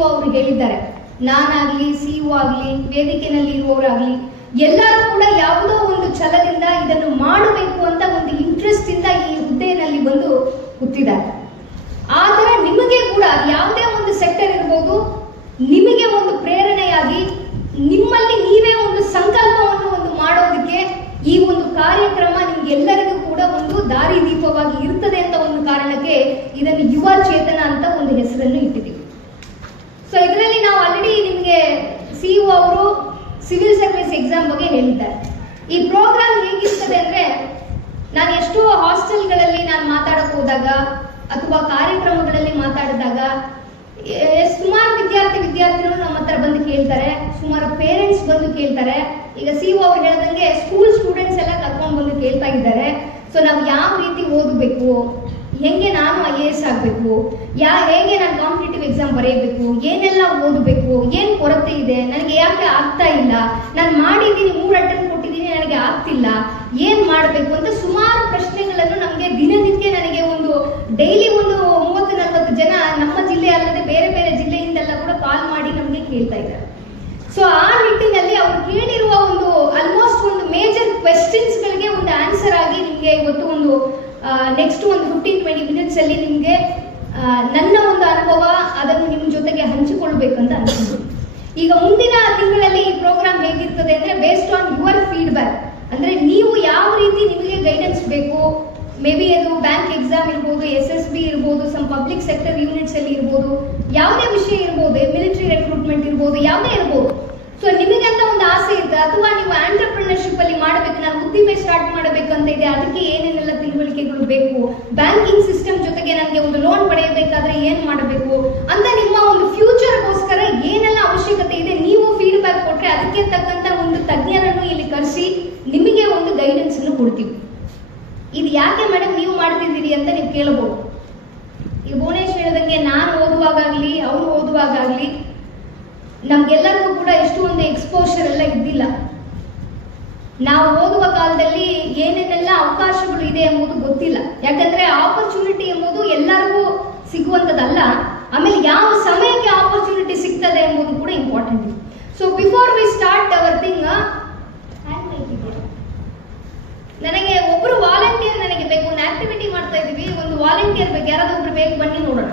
CEO ಅವರು ಹೇಳಿದ್ದಾರೆ. ನಾನಾಗ್ಲಿ, CEO ಆಗ್ಲಿ, ವೇದಿಕೆನಲ್ಲಿ ಇರುವವರಾಗ್ಲಿ, ಎಲ್ಲರೂ ಕೂಡ ಯಾವುದೋ ಒಂದು ಛಲದಿಂದ ಇದನ್ನು ಮಾಡಬೇಕು ಅಂತ ಒಂದು ಇಂಟ್ರೆಸ್ಟ್ ಇಂದ ಈ ಹುದ್ದೆಯಲ್ಲಿ ಬಂದು ಕೂತಿದ್ದಾರೆ. ಆದರೆ ನಿಮಗೆ ಕೂಡ ಯಾವುದೇ ಒಂದು ಸೆಕ್ಟರ್ ಇರ್ಬೋದು, ನಿಮಗೆ ಒಂದು ಪ್ರೇರಣೆಯಾಗಿ ನಿಮ್ಮಲ್ಲಿ ನೀವೇ ಒಂದು ಸಂಕಲ್ಪವನ್ನು ಒಂದು ಮಾಡೋದಕ್ಕೆ ಈ ಒಂದು ಕಾರ್ಯಕ್ರಮ ನಿಮ್ಗೆಲ್ಲರಿಗೂ ಕೂಡ ಒಂದು ದಾರಿದೀಪವಾಗಿ ಇರ್ತದೆ ಅಂತ ಒಂದು ಕಾರಣಕ್ಕೆ ಇದನ್ನು ಯುವ ಚೇತನ ಅಂತ ಒಂದು ಹೆಸರನ್ನು ಇಟ್ಟಿದ್ದೀವಿ. ಸೊ ಇದರಲ್ಲಿ ನಾವು ಆಲ್ರೆಡಿ ನಿಮಗೆ ಸಿ ಒ ಅವರು ಸಿವಿಲ್ ಸರ್ವಿಸ್ ಎಕ್ಸಾಮ್ ಬಗ್ಗೆ ಹೇಳಿದ್ದಾರೆ. ಈ ಪ್ರೋಗ್ರಾಮ್ ಹೇಗಿರ್ತದೆ ಅಂದ್ರೆ, ನಾನು ಎಷ್ಟೋ ಹಾಸ್ಟೆಲ್ಗಳಲ್ಲಿ ನಾನು ಮಾತಾಡಕ್ ಹೋದಾಗ ಅಥವಾ ಕಾರ್ಯಕ್ರಮಗಳಲ್ಲಿ ಮಾತಾಡಿದಾಗ ಸುಮಾರು ವಿದ್ಯಾರ್ಥಿ ವಿದ್ಯಾರ್ಥಿಗಳು ನಮ್ಮ ಹತ್ರ ಬಂದು ಕೇಳ್ತಾರೆ. ಸುಮಾರು ಪೇರೆಂಟ್ಸ್ ಬಂದು ಕೇಳ್ತಾರೆ. ಈಗ ಸಿ ಅವ್ರು ಹೇಳ್ದಂಗೆ ಸ್ಕೂಲ್ ಸ್ಟೂಡೆಂಟ್ಸ್ ಎಲ್ಲ ಕರ್ಕೊಂಡು ಬಂದು ಕೇಳ್ತಾ ಇದ್ದಾರೆ. ಸೊ ನಾವು ಯಾವ ರೀತಿ ಓದಬೇಕು? ಹೆಂಗೆ ನಾನು ಐ ಎ ಎಸ್ ಆಗಬೇಕು? ಯಾ, ಹೇಗೆ ನಾನು ಕಾಂಪಿಟೇಟಿವ್ ಎಕ್ಸಾಮ್ ಬರೆಯಬೇಕು? ಏನೆಲ್ಲ ಓದಬೇಕು? ಏನು ಕೊರತೆ ಇದೆ? ನನಗೆ ಯಾಕೆ ಆಗ್ತಾ ಇಲ್ಲ? ನಾನು ಮಾಡಿದ್ದೀನಿ, ಮೂರು ಅಟೆಂಪ್ಟ್ ಕೊಟ್ಟಿದ್ದೀನಿ, ನನಗೆ ಆಗ್ತಿಲ್ಲ. ಏನು ಮಾಡಬೇಕು ಅಂತ ಸುಮಾರು ಪ್ರಶ್ನೆಗಳನ್ನು ನಮಗೆ ದಿನನಿತ್ಯ ನನಗೆ ಒಂದು, ಡೈಲಿ ಒಂದು ಮೂವತ್ತು, ನಲವತ್ತು ಜನ ನಮ್ಮ ಜಿಲ್ಲೆ ಅಲ್ಲದೆ ಬೇರೆ ಬೇರೆ ಜಿಲ್ಲೆಯಿಂದೆಲ್ಲ ಕೂಡ ಕಾಲ್ ಮಾಡಿ ನಮಗೆ ಕೇಳ್ತಾ ಇದ್ದಾರೆ. ಸೊ ಆ ನಿಟ್ಟಿನಲ್ಲಿ ಅವರು ಕೇಳಿರುವ ಒಂದು ಆಲ್ಮೋಸ್ಟ್ ಒಂದು ಮೇಜರ್ ಕ್ವೆಶನ್ಸ್ಗಳಿಗೆ ಒಂದು ಆನ್ಸರ್ ಆಗಿ ನಿಮಗೆ ಇವತ್ತು ಒಂದು ನೆಕ್ಸ್ಟ್ ಒಂದು ಫಿಫ್ಟೀನ್ ಟ್ವೆಂಟಿ ಮಿನಿಟ್ಸ್ ಅಲ್ಲಿ ನಿಮಗೆ ನನ್ನ ಒಂದು ಅನುಭವ, ಅದನ್ನು ನಿಮ್ಮ ಜೊತೆಗೆ ಹಂಚಿಕೊಳ್ಬೇಕಂತ ಅನ್ಸುತ್ತೆ ಈಗ ಮುಂದಿನ ತಿಂಗಳಲ್ಲಿ ಈ ಪ್ರೋಗ್ರಾಮ್ ಹೇಗಿರ್ತದೆ ಅಂದ್ರೆ ಬೇಸ್ಡ್ ಆನ್ ಯುವರ್ ಫೀಡ್ಬ್ಯಾಕ್ ಅಂದ್ರೆ ನೀವು ಯಾವ ರೀತಿ ನಿಮಗೆ ಗೈಡೆನ್ಸ್ ಬೇಕು ಮೇ ಬಿ ಅದು ಬ್ಯಾಂಕ್ ಎಕ್ಸಾಮ್ ಇರ್ಬೋದು ಎಸ್ ಎಸ್ ಬಿ ಇರ್ಬೋದು ಸಮ್ ಪಬ್ಲಿಕ್ ಸೆಕ್ಟರ್ ಯೂನಿಟ್ಸ್ ಅಲ್ಲಿ ಇರ್ಬೋದು, ಯಾವುದೇ ವಿಷಯ ಇರ್ಬೋದು ಮಿಲಿಟರಿ ರೆಕ್ರೂಟ್ಮೆಂಟ್ ಇರ್ಬೋದು, ಯಾವುದೇ ಇರ್ಬೋದು ಸೊ ನಿಮಗಂತ ಒಂದು ಆಸೆ ಇದೆ ಅಥವಾ ನೀವು ಆಂಟರ್ಪ್ರಿನರ್ಶಿಪ್ ಅಲ್ಲಿ ಮಾಡಬೇಕು, ನಾನು ಉದ್ದಿಮೆ ಸ್ಟಾರ್ಟ್ ಅಂತ ಇದೆ ಅದಕ್ಕೆ ಏನೇನೆಲ್ಲ ತಿಳುವಳಿಕೆಗಳು ಬೇಕು? ಬ್ಯಾಂಕಿಂಗ್ ಸಿಸ್ಟಮ್ ಜೊತೆಗೆ ನನಗೆ ಒಂದು ಲೋನ್ ಪಡೆಯಬೇಕಾದ್ರೆ ಏನ್ ಮಾಡಬೇಕು? ಅಂತ ನಿಮ್ಮ ಒಂದು ಫ್ಯೂಚರ್ಗೋಸ್ಕರ ಏನೆಲ್ಲ ಅವಶ್ಯಕತೆ ಇದೆ, ನೀವು ಫೀಡ್ಬ್ಯಾಕ್ ಕೊಟ್ರೆ ಅದಕ್ಕೆ ತಕ್ಕಂತ ಒಂದು ತಜ್ಞರನ್ನು ಇಲ್ಲಿ ಕರೆಸಿ, ನಿಮಗೆ ಒಂದು ಗೈಡೆನ್ಸ್ ಅನ್ನು ಕೊಡ್ತೀವಿ. ಇದು ಯಾಕೆ ಮೇಡಮ್ ನೀವು ಮಾಡ್ತಿದ್ದೀರಿ ಅಂತ ನೀವು ಕೇಳಬಹುದು. ಈ ಭುವನೇಶ್ ಹೇಳಿದಂಗೆ ನಾನು ಓದುವಾಗಲಿ ಅವ್ರು ಓದುವಾಗಲಿ ನಮ್ಗೆಲ್ಲರಿಗೂ ಕೂಡ ಇಷ್ಟು ಒಂದು ಎಕ್ಸ್ಪೋಷರ್ ಎಲ್ಲ ಇದ್ದಿಲ್ಲ. ನಾವು ಓದುವ ಕಾಲದಲ್ಲಿ ಏನೇನೆಲ್ಲ ಅವಕಾಶಗಳು ಇದೆ ಎಂಬುದು ಗೊತ್ತಿಲ್ಲ. ಯಾಕಂದ್ರೆ ಆಪರ್ಚುನಿಟಿ ಎಂಬುದು ಎಲ್ಲರಿಗೂ ಸಿಗುವಂತದಲ್ಲ ಆಮೇಲೆ ಯಾವ ಸಮಯಕ್ಕೆ ಆಪರ್ಚುನಿಟಿ ಸಿಗ್ತದೆ ಎಂಬುದು ಕೂಡ important so before we start our thing ನನಗೆ ಒಬ್ಬರು ವಾಲಂಟಿಯರ್ ನನಗೆ ಬೇಕು. ಒಂದು ಆಕ್ಟಿವಿಟಿ ಮಾಡ್ತಾ ಇದೀವಿ ಒಂದು ವಾಲಂಟಿಯರ್ ಬೇಕು. ಯಾರಾದ್ರೂ ಒಬ್ರು ಬೇಕು, ಬನ್ನಿ ನೋಡೋಣ.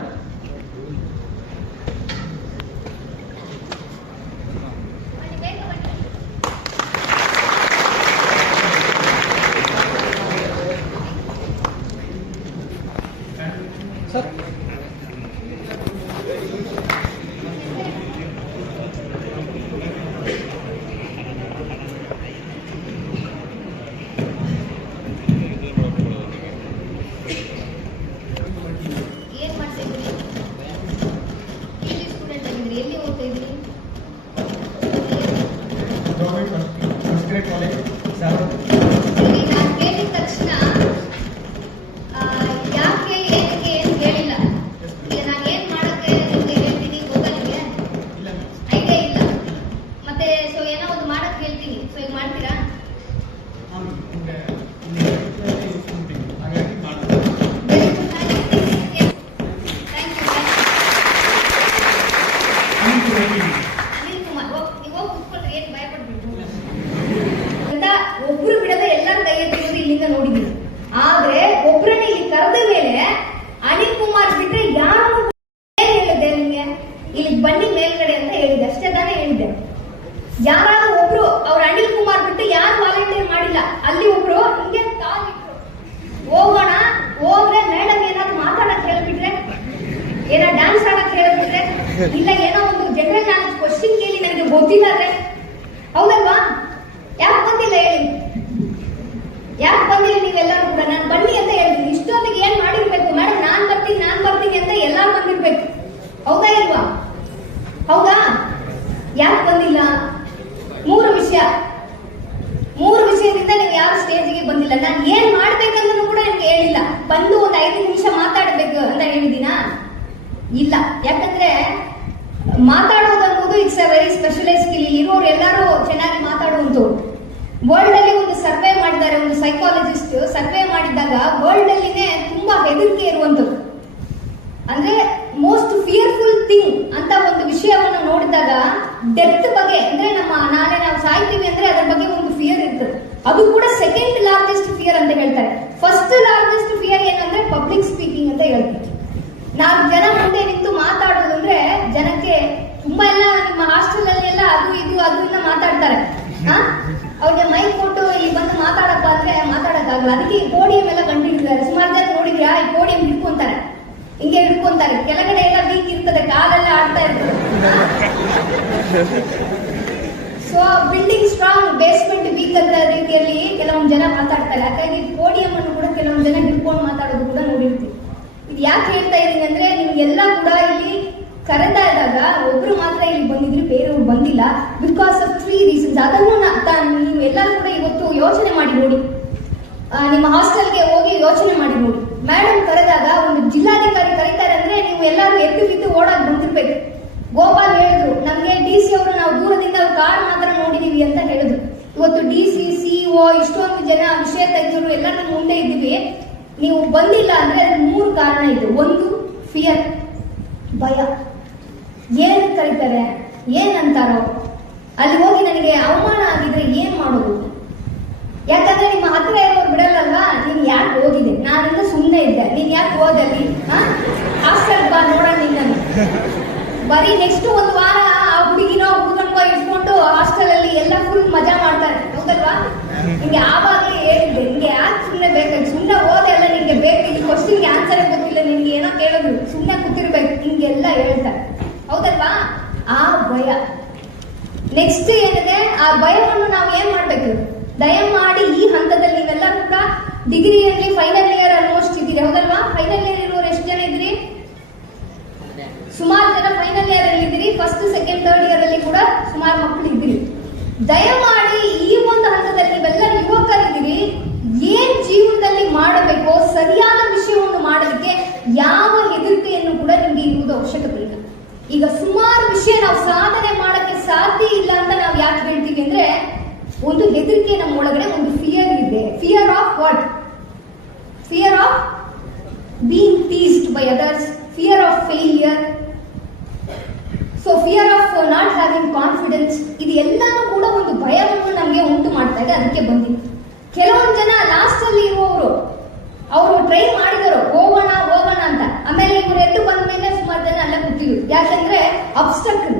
ಬಂದಿಲ್ಲ ನಾನು ಏನ್ ಮಾಡ್ಬೇಕಂದ್ರು ಕೂಡ ನಿಮ್ಗೆ ಹೇಳಿಲ್ಲ. ಬಂದು ಒಂದು ಐದು ನಿಮಿಷ ಮಾತಾಡ್ಬೇಕು ಅಂತ ಹೇಳಿದ್ದೀನಾ ಇಲ್ಲ. ಯಾಕಂದ್ರೆ ಮಾತಾಡೋದು ಅನ್ನೋದು it's a very specialise skill ಇರೋರು ಎಲ್ಲರೂ ಚೆನ್ನಾಗಿ ಮಾತಾಡುವಂತು ವರ್ಲ್ಡ್ ಅಲ್ಲಿ ಒಂದು ಸರ್ವೆ ಮಾಡಿದ್ದಾರೆ, ಒಂದು ಸೈಕಾಲಜಿಸ್ಟ್ ಸರ್ವೆ ಮಾಡಿದಾಗ ವರ್ಲ್ಡ್ ಅಲ್ಲಿನೇ ತುಂಬಾ ಹೆದರಿಕೆ ಇರುವಂತದ್ದು ಅಂದ್ರೆ ಮೋಸ್ಟ್ ಫಿಯರ್ಫುಲ್ ಥಿಂಗ್ ಅಂತ ಒಂದು ವಿಷಯವನ್ನು ನೋಡಿದಾಗ ಡೆತ್ ಬಗ್ಗೆ, ಅಂದ್ರೆ ನಮ್ಮ ನಾಳೆ ನಾವು ಸಾಯ್ತೀವಿ ಅಂದ್ರೆ ಅದರ ಬಗ್ಗೆ ಒಂದು ಫಿಯರ್ ಇರ್ತದೆ. ಅದು ಕೂಡ ಸೆಕೆಂಡ್ ಲಾರ್ಜೆಸ್ಟ್ ಫಿಯರ್ ಅಂತ ಹೇಳ್ತಾರೆ. ಫಸ್ಟ್ ಲಾರ್ಜೆಸ್ಟ್ ಫಿಯರ್ ಏನಂದ್ರೆ ಪಬ್ಲಿಕ್ ಸ್ಪೀಕಿಂಗ್ ಅಂತ ಹೇಳ್ತೀವಿ. ನಾಲ್ಕು ಜನ ಮುಂದೆ ನಿಂತು ಮಾತಾಡೋದು ಅಂದ್ರೆ ಜನಕ್ಕೆ ತುಂಬಾ ಎಲ್ಲ ನಿಮ್ಮ ಹಾಸ್ಟೆಲ್ ಅಲ್ಲಿ ಎಲ್ಲ ಅದು ಇದು ಅದನ್ನ ಮಾತಾಡ್ತಾರೆ ಅವ್ರಿಗೆ ಮೈಕ್ ಕೊಟ್ಟು ಇಲ್ಲಿ ಬಂದು ಮಾತಾಡಪ್ಪ ಅಂದ್ರೆ ಮಾತಾಡಕ್ಕಾಗಲ್ಲ. ಅದಕ್ಕೆ ಈ ಪೋಡಿಯಂ ಎಲ್ಲ ಕಂಡಿಡಿದ್ದಾರೆ ಸುಮಾರು ಜನ ನೋಡಿದ್ರಾ ಈ ಪೋಡಿಯಂ ಹಿಡ್ಕೊಂತಾರೆ. ಹಿಂಗೆ ಹಿಡ್ಕೊಂತಾರೆ. ಕೆಳಗಡೆ ಎಲ್ಲ ವೀಕ್ ಇರ್ತದೆ. ಕಾಲೆಲ್ಲ ಆಡ್ತಾ ಇರ್ತದೆ. So building strong basement weak ಅಂತ ರೀತಿಯಲ್ಲಿ ಕೆಲವೊಂದು ಜನ ಮಾತಾಡ್ತಾರೆ. ಹಾಗಾಗಿ ಪೋಡಿಯಂ ಅನ್ನು ಕೂಡ ಕೆಲವೊಂದು ಜನ ಹಿಡ್ಕೊಂಡು ಮಾತಾಡೋದು ಕೂಡ ನೋಡಿರ್ತೀವಿ ಇದು ಯಾಕೆ ಹೇಳ್ತಾ ಇದ್ದೀನಿ ಅಂದ್ರೆ, ನಿಮ್ಗೆಲ್ಲ ಕೂಡ ಇಲ್ಲಿ ಕರೆತಾ ಇದ್ದಾಗ ಒಬ್ರು ಮಾತ್ರ ಇಲ್ಲಿ ಬಂದಿದ್ರು, ಬೇರೆಯವ್ರು ಬಂದಿಲ್ಲ. ಬಿಕಾಸ್ ಆಫ್ ತ್ರೀ ರೀಸನ್ಸ್ ಅದನ್ನು ನೀವು ಎಲ್ಲರೂ ಕೂಡ ಇವತ್ತು ಯೋಚನೆ ಮಾಡಿ ನೋಡಿ. ನಿಮ್ಮ ಹಾಸ್ಟೆಲ್ಗೆ ಹೋಗಿ ಯೋಚನೆ ಮಾಡಿ ನೋಡಿ. ಮೇಡಮ್ ಕರೆದಾಗ ಒಂದು ಜಿಲ್ಲಾಧಿಕಾರಿ ಕರೀತಾರೆ ಅಂದ್ರೆ, ನೀವು ಎಲ್ಲರೂ ಎದ್ದು ಬಿದ್ದು ಓಡಾಗಿ ಬಂದಿರ್ಬೇಕು. ಗೋಪಾಲ್ ಹೇಳಿದ್ರು, ನಮ್ಗೆ ಡಿ ಸಿ ಅವರು ನಾವು ದೂರದಿಂದ ಕಾರ್ ಮಾತ್ರ ನೋಡಿದೀವಿ ಅಂತ ಹೇಳಿದ್ರು. ಇವತ್ತು ಡಿ ಸಿ ಸಿಇಒ ಇಷ್ಟೊಂದು ಜನ ವಿಷಯ ತಜ್ಞರು ಎಲ್ಲರೂ ಮುಂದೆ ಇದ್ದೀವಿ. ನೀವು ಬಂದಿಲ್ಲ ಅಂದ್ರೆ ಮೂರು ಕಾರಣ ಇದೆ. ಒಂದು ಫಿಯರ್ ಭಯ. ಏನ್ ಕರೀತಾರೆ? ಏನ್ ಅಂತಾರೋ? ಅಲ್ಲಿ ಹೋಗಿ ನನಗೆ ಅವಮಾನ ಆಗಿದ್ರೆ ಏನ್ ಮಾಡೋದು? ಯಾಕಂದ್ರೆ ನಿಮ್ಮ ಹತ್ರ ಇರೋರು ಬಿಡಲ್ಲಲ್ವಾ ನೀನ್ ಯಾಕೆ ಹೋಗಿದೆ? ನಾನಿಂದ ಸುಮ್ಮನೆ ಇದ್ದೆ. ನೀನ್ ಯಾಕೆ ಹೋದಲ್ಲಿ ಹಾಸ್ಟೆಲ್ ಬಾ, ನೋಡೋಣ ನಿನ್ನನ್ನು. ಬರೀ ನೆಕ್ಸ್ಟ್ ಒಂದು ವಾರ ಆ ಹುಡುಗಿನೋ ಹುಡುಗನ್ಕೋ ಇಟ್ಕೊಂಡು ಹಾಸ್ಟೆಲ್ ಅಲ್ಲಿ ಎಲ್ಲ ಫುಲ್ ಮಜಾ ಮಾಡ್ತಾರೆ. ಹೌದಲ್ವಾ? ನಿಮ್ಗೆ ಆವಾಗಲೇ ಹೇಳಿದ್ದೆ ನಿಮ್ಗೆ ಯಾಕೆ ಸುಮ್ಮನೆ ಬೇಕು? ಸುಮ್ಮನೆ ಓದೆ ಎಲ್ಲ ನಿಮ್ಗೆ ಬೇಕು? ಈ ಕ್ವಶನ್ಗೆ ಆನ್ಸರ್ ಗೊತ್ತಿಲ್ಲ ನಿಮ್ಗೆ ಏನೋ ಕೇಳೋದು ಸುಮ್ಮನೆ ಕೂತಿರ್ಬೇಕು ಎಲ್ಲ ಹೇಳ್ತಾರೆ. ಹೌದಲ್ವಾ? ಆ ಭಯ. ನೆಕ್ಸ್ಟ್ ಏನಿದೆ? ಆ ಭಯವನ್ನು ನಾವು ಏನ್ ಮಾಡ್ಬೇಕು? ದಯಮಾಡಿ ಈ ಹಂತದಲ್ಲಿ ನೀವೆಲ್ಲರೂ ಕೂಡ ಡಿಗ್ರಿಯಲ್ಲಿ ಫೈನಲ್ ಇಯರ್ ಆಲ್ಮೋಸ್ಟ್ ಇದ್ದೀರಿ ಹೌದಲ್ವಾ ಫೈನಲ್ ಇಯರ್ ಇರೋರು ಎಷ್ಟು ಜನ ಇದ್ರಿ ಸುಮಾರು ಜನ ಫೈನಲ್ ಇಯರ್ ಅಲ್ಲಿ ಇದ್ದೀರಿ ಫಸ್ಟ್ ಸೆಕೆಂಡ್ ಥರ್ಡ್ ಇಯರ್ ಅಲ್ಲಿ ಕೂಡ ಸುಮಾರು ಮಕ್ಕಳು ಇದ್ದೀರಿ ದಯಮಾಡಿ ಈ ಒಂದು ಹಂತದಲ್ಲಿ ನೀವೆಲ್ಲ ಯುವಕರಿದ್ದೀರಿ. ಏನ್ ಜೀವನದಲ್ಲಿ ಮಾಡಬೇಕೋ ಸರಿಯಾದ ವಿಷಯವನ್ನು ಮಾಡಲಿಕ್ಕೆ ಯಾವ ಹೆದರಿಕೆಯನ್ನು ಕೂಡ ನಿಮಗೆ ಇರುವುದು ಅವಶ್ಯಕತೆ ಇಲ್ಲ ಈಗ ಸುಮಾರು ವಿಷಯ ನಾವು ಸಾಧನೆ ಮಾಡಕ್ಕೆ ಸಾಧ್ಯ ಇಲ್ಲ ಅಂತ ನಾವು ಯಾಕೆ ಹೇಳ್ತೀವಿ ಅಂದ್ರೆ, ಒಂದು ಹೆದರಿಕೆ ನಮ್ಮ ಒಳಗಡೆ ಒಂದು ಫಿಯರ್ ಇದೆ. Fear of what fear of being teased by others fear of failure so fear of not having confidence ಇದು ಎಲ್ಲಾನು ಕೂಡ ಒಂದು ಭಯವನ್ನು ನಮಗೆ ಉಂಟು ಮಾಡ್ತಾ ಇದೆ. ಅದಕ್ಕೆ ಬಂದಿತ್ತು ಕೆಲವೊಂದು ಜನ ಲಾಸ್ಟ್ ಅಲ್ಲಿ ಇರುವವರು, ಅವರು ಟ್ರೈ ಮಾಡಿದರು, ಹೋಗೋಣ ಹೋಗೋಣ ಅಂತ. ಆಮೇಲೆ ಇವರು ಎದ್ದು ಬಂದ ಮೇಲೆ ಸುಮಾರು ಜನ ಅಲ್ಲೇ ಕೂತಿದ್ರು. ಯಾಕಂದ್ರೆ ಅಬ್ಸ್ಟ್ರಕ್ಟ್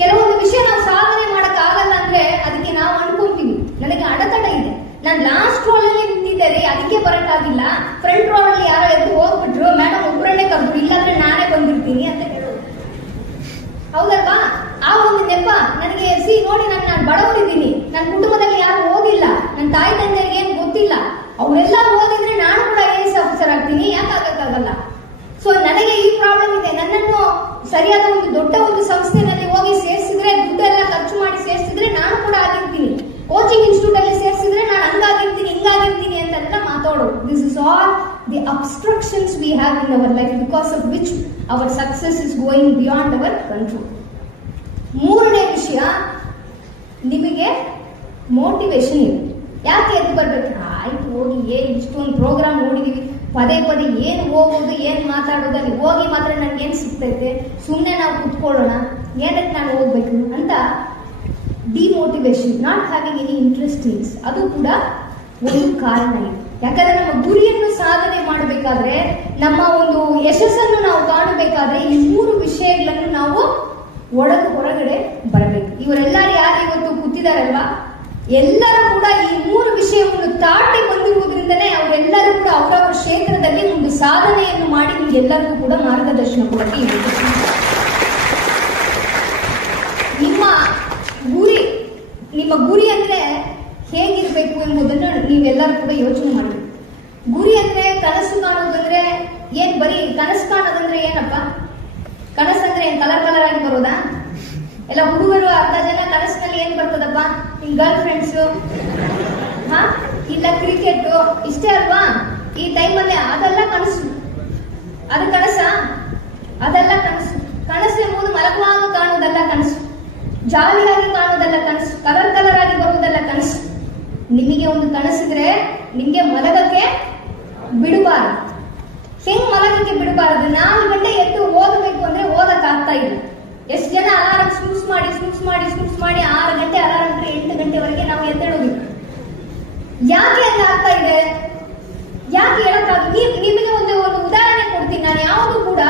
ಕೆಲವೊಂದು ವಿಷಯ ನಾವು ಸಾಧನೆ ಮಾಡಕ್ ಆಗಲ್ಲ ಅಂದ್ರೆ ಅದಕ್ಕೆ ನಾವು ಅನ್ಕೊಂತೀವಿ. ನನಗೆ ಅಡೆತಡೆ ಇದೆ. ನಾನು ಲಾಸ್ಟ್ ರೋಲ್ ಅಲ್ಲಿ ನಿಂತಿದ್ದೆ ಅದಕ್ಕೆ ಬರಕ್ಕಾಗಿಲ್ಲ. ಫ್ರಂಟ್ ರೋಲ್ ಅಲ್ಲಿ ಯಾರೋ ಎದ್ದು ಹೋಗ್ಬಿಟ್ರು ಮೇಡಮ್ ಒಬ್ಬರನ್ನೇ ಕರೆದ್ರು, ಇಲ್ಲಾಂದ್ರೆ ನಾನೇ ಬಂದಿರ್ತೀನಿ ಅಂತ ಹೌದಲ್ವಾ? ಆ ಒಂದು ನೆಪ ನನಗೆ ಸಿ ನೋಡಿ ನಾನು ನಾನು ಬಡವರಿದ್ದೀನಿ. ನನ್ನ ಕುಟುಂಬದಲ್ಲಿ ಯಾರು ಓದಿಲ್ಲ. ನನ್ನ ತಾಯಿ ತಂದೆಗೆ ಏನು ಗೊತ್ತಿಲ್ಲ. ಅವರೆಲ್ಲ ಓದಿದ್ರೆ ನಾನು ಕೂಡ ಐ ಎಸ್ ಆಫೀಸರ್ ಆಗ್ತೀನಿ? ಯಾಕೆ ಸೊ ನನಗೆ ಈ ಪ್ರಾಬ್ಲಮ್ ಇದೆ. ನನ್ನನ್ನು ಸರಿಯಾದ ಒಂದು ದೊಡ್ಡ ಒಂದು ಸಂಸ್ಥೆನಲ್ಲಿ ಹೋಗಿ ಸೇರಿಸಿದ್ರೆ, ದುಡ್ಡೆಲ್ಲ ಖರ್ಚು ಮಾಡಿ ಸೇರಿಸಿದ್ರೆ ನಾನು ಕೂಡ ಆಗಿರ್ತೀನಿ. ಕೋಚಿಂಗ್ ಇನ್ಸ್ಟಿಟ್ಯೂಟ್ ಅಲ್ಲಿ ಸೇರಿಸಿದ್ರೆ ನಾನು ಹಂಗಾಗಿರ್ತೀನಿ, ಹಿಂಗಾಗಿರ್ತೀನಿ ಅಂತೆಲ್ಲ ಮಾತಾಡೋದು this is all the obstructions we have in our life because of which our success is going beyond our control. ಮೂರನೇ ವಿಷಯ ನಿಮಗೆ ಮೋಟಿವೇಶನ್ ಇದೆ. ಯಾಕೆ ಎದ್ದು ಬರ್ಬೇಕು? ಆಯ್ತು, ಹೋಗಿ ಏನ್ ಇಷ್ಟೊಂದು ಪ್ರೋಗ್ರಾಮ್ ನೋಡಿದೀವಿ. ಪದೇ ಪದೇ ಏನು ಹೋಗೋದು, ಏನು ಮಾತಾಡೋದು ಅಲ್ಲಿ ಹೋಗಿ ಮಾತ್ರ ನನಗೆ ಏನು ಸಿಗ್ತೈತೆ? ಸುಮ್ಮನೆ ನಾವು ಕುತ್ಕೊಳ್ಳೋಣ. ಏನಕ್ಕೆ ನಾನು ಹೋಗ್ಬೇಕು ಅಂತ demotivation not having any interestings ಅದು ಕೂಡ ಒಂದು ಕಾರಣ ಇದೆ. ಯಾಕಂದ್ರೆ ನಮ್ಮ ಗುರಿಯನ್ನು ಸಾಧನೆ ಮಾಡಬೇಕಾದ್ರೆ, ನಮ್ಮ ಒಂದು ಯಶಸ್ಸನ್ನು ನಾವು ಕಾಣಬೇಕಾದ್ರೆ ಈ ಮೂರು ವಿಷಯಗಳನ್ನು ನಾವು ಒಳಗೆ, ಹೊರಗಡೆ ಬರಬೇಕು. ಇವರೆಲ್ಲರೂ ಯಾರು ಇವತ್ತು ಕೂತಿದಾರಲ್ವಾ? ಎಲ್ಲರೂ ಕೂಡ ಈ ಮೂರು ವಿಷಯವನ್ನು ದಾಟಿ ಬಂದಿರುವುದರಿಂದನೇ ಅವರೆಲ್ಲರೂ ಕೂಡ ಅವರವರ ಕ್ಷೇತ್ರದಲ್ಲಿ ಒಂದು ಸಾಧನೆಯನ್ನು ಮಾಡಿ ನಿಮ್ಗೆಲ್ಲರಿಗೂ ಕೂಡ ಮಾರ್ಗದರ್ಶನ ಕೊಡಕ್ಕೆ ನಿಮ್ಮ ಗುರಿ ನಿಮ್ಮ ಗುರಿ ಅಂದ್ರೆ ಹೇಗಿರ್ಬೇಕು ಎಂಬುದನ್ನು ನೀವೆಲ್ಲರೂ ಕೂಡ ಯೋಚನೆ ಮಾಡಿ. ಗುರಿ ಅಂದ್ರೆ ಕನಸು ಕಾಣೋದಂದ್ರೆ ಏನ್ ಬರೀ ಕನಸು ಕಾಣೋದಂದ್ರೆ ಏನಪ್ಪ? ಕನಸಂದ್ರೆ ಏನ್ ಕಲರ್ ಕಲರ್ ಆಗಿ ಬರೋದಾ? ಎಲ್ಲ ಹುಡುಗರು ಅರ್ಧ ಜನ ಕನಸಿನಲ್ಲಿ ಏನ್ ಬರ್ತದಪ್ಪ? ನಿಮ್ ಗರ್ಲ್ ಫ್ರೆಂಡ್ಸ್ ಇಲ್ಲ ಕ್ರಿಕೆಟ್ ಇಷ್ಟೇ ಅಲ್ವಾ? ಈ ಟೈಮಲ್ಲಿ ಅದೆಲ್ಲ ಕನಸು. ಅದು ಕನಸ? ಅದೆಲ್ಲ ಕನಸು. ಕನಸು ಎಂಬುದು ಮಲಗುವಾಗ ಕಾಣೋದೆಲ್ಲ ಕನಸು. ಜಾಲಿಯಾಗಿ ಕಾಣೋದೆಲ್ಲ ಕನಸು. ಕಲರ್ ಕಲರ್ ಆಗಿ ಬರುವುದಲ್ಲ ಕನಸು. ನಿಮಗೆ ಒಂದು ಕನಸಿದ್ರೆ ನಿಮಗೆ ಮಲಗಕ್ಕೆ ಬಿಡಬಾರದು. ಹೆಂಗ್ ಮಲಗಕ್ಕೆ ಬಿಡಬಾರದು? ನಾಲ್ಕು ಗಂಟೆ ಎದ್ದು ಓದಬೇಕು ಅಂದ್ರೆ ಓದಕ್ ಆಗ್ತಾ ಇಲ್ಲ ಎಷ್ಟು ಜನ ಅಲಾರಂ ಸ್ನೂಸ್ ಮಾಡಿ ಸ್ನೂಸ್ ಮಾಡಿ ಸ್ನೂಸ್ ಮಾಡಿ ಆರು ಗಂಟೆ ಅಲಾರಂ ಇಟ್ಟರೆ ಎಂಟು ಗಂಟೆವರೆಗೆ ನಾವು ಎದ್ದೇಳೋದಿಲ್ಲ ಯಾಕೆ ಹಂಗ ಆಗ್ತಾ ಇದೆ ಯಾಕೆ ಹೇಳಕ್ಕಾಗ ನೀವ್ ನಿಮಗೆ ಒಂದು ಒಂದು ಉದಾಹರಣೆ ಕೊಡ್ತೀನಿ ನಾನು ಯಾವುದು ಕೂಡ